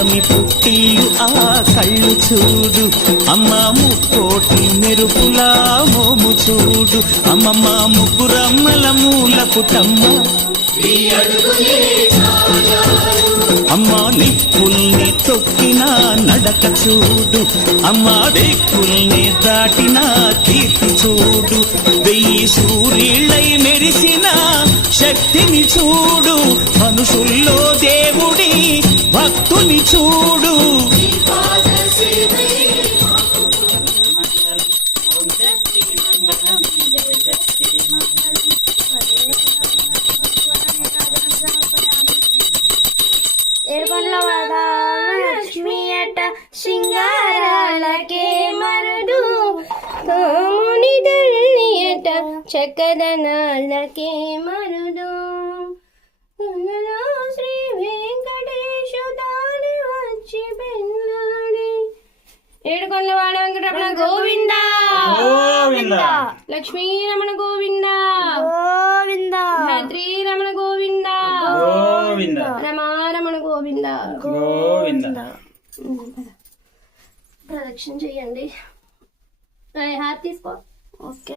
పున్నమి పుట్టియు ఆ కళ్ళు చూడు, అమ్మ ముక్కోటి మెరుపులా మోము చూడు, అమ్మమ్మ ముగ్గురమ్మల మూల పుటమ్మ అమ్మ నిప్పుల్ని తొక్కిన నడక చూడు, అమ్మ దిక్కుల్ని దాటిన కీర్తి చూడు, 1000 సూర్యులై మెరిసిన శక్తిని చూడు, మనుషుల్లో దేవుడి భక్తుని చూడు. ఏడుకొండలవాడ లక్ష్మి అట శృంగారాలకే మరుదు, కాముని తల్లి అట చక్కదనాలకే మరుదు, శ్రీ వెంకటేశు దాని వచ్చి పెన్నాడి. ఏడుకొండలవాడ వెంకటరమణ గోవింద గోవింద, లక్ష్మీ రమణ గోవింద గోవింద, భద్రీ రమణ గోవింద గోవింద, రమారమణ గోవింద గోవింద. ప్రదక్షిణ చెయ్యండి, హారతి తీసుకో. ఓకే.